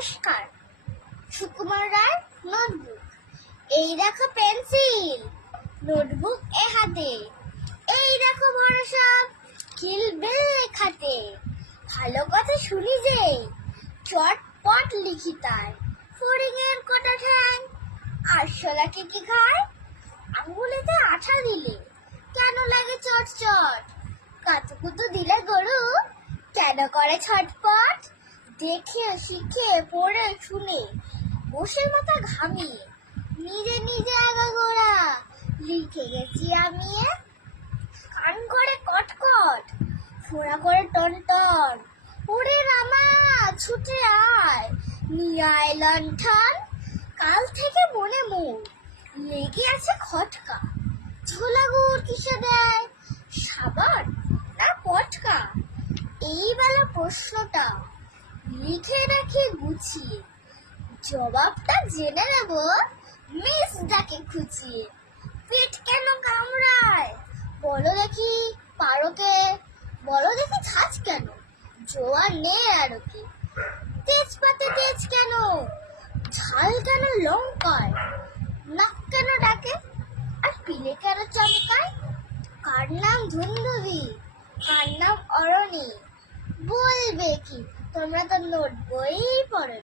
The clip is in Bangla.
নমস্কার। সুকুমার রায় নোটবুক। এই দেখো পেন্সিল, নোটবুক এ হাতে। এই দেখো ভরসা, খিলবে খাতে। ভালো কথা শুনি যে চটপট লিখি তাই। ফড়িংয়ের কটা ঠ্যাং, আরশোলাকে কি খায়? আঙুলেতে আঠা দিলে কেন লাগে চটচট? কাতুকুতু দিলে গরু কেন করে ছটপট? দেখে শিখে পড়ে শুনে বসে মাথা ঘামিয়ে নিজে নিজে আগাগোড়া লিখে গেছি আমি। কান করে কটকট, ফোড়া করে টনটন। ওরে রামা ছুটে আয়, নিয়ে আয় লণ্ঠন। কাল থেকে মনে মন লেগে আছে খটকা। ছোলা গুড় কিসে দেয়, সাবান না পটকা? এই বেলা প্রশ্নটা লিখে রাখি গুছিয়ে, জবাবটা জেনে নেব মিস ডাকে খুঁচিয়ে। পেট কেন কামড়ায় বলো দেখি পারোকে? বলো দেখি ছাজ কেন জোয়ার নেই আরো কি? তেজপাতে তেজ কেন, ঝাল কেন লঙ্কায়? নাক কেন ডাকে আর পিলে কেন চমকায়? কার নাম ধুন্ধুবি, কার নাম অরণি? বলবে কি, তোমরা তো নোট বই পড়ো।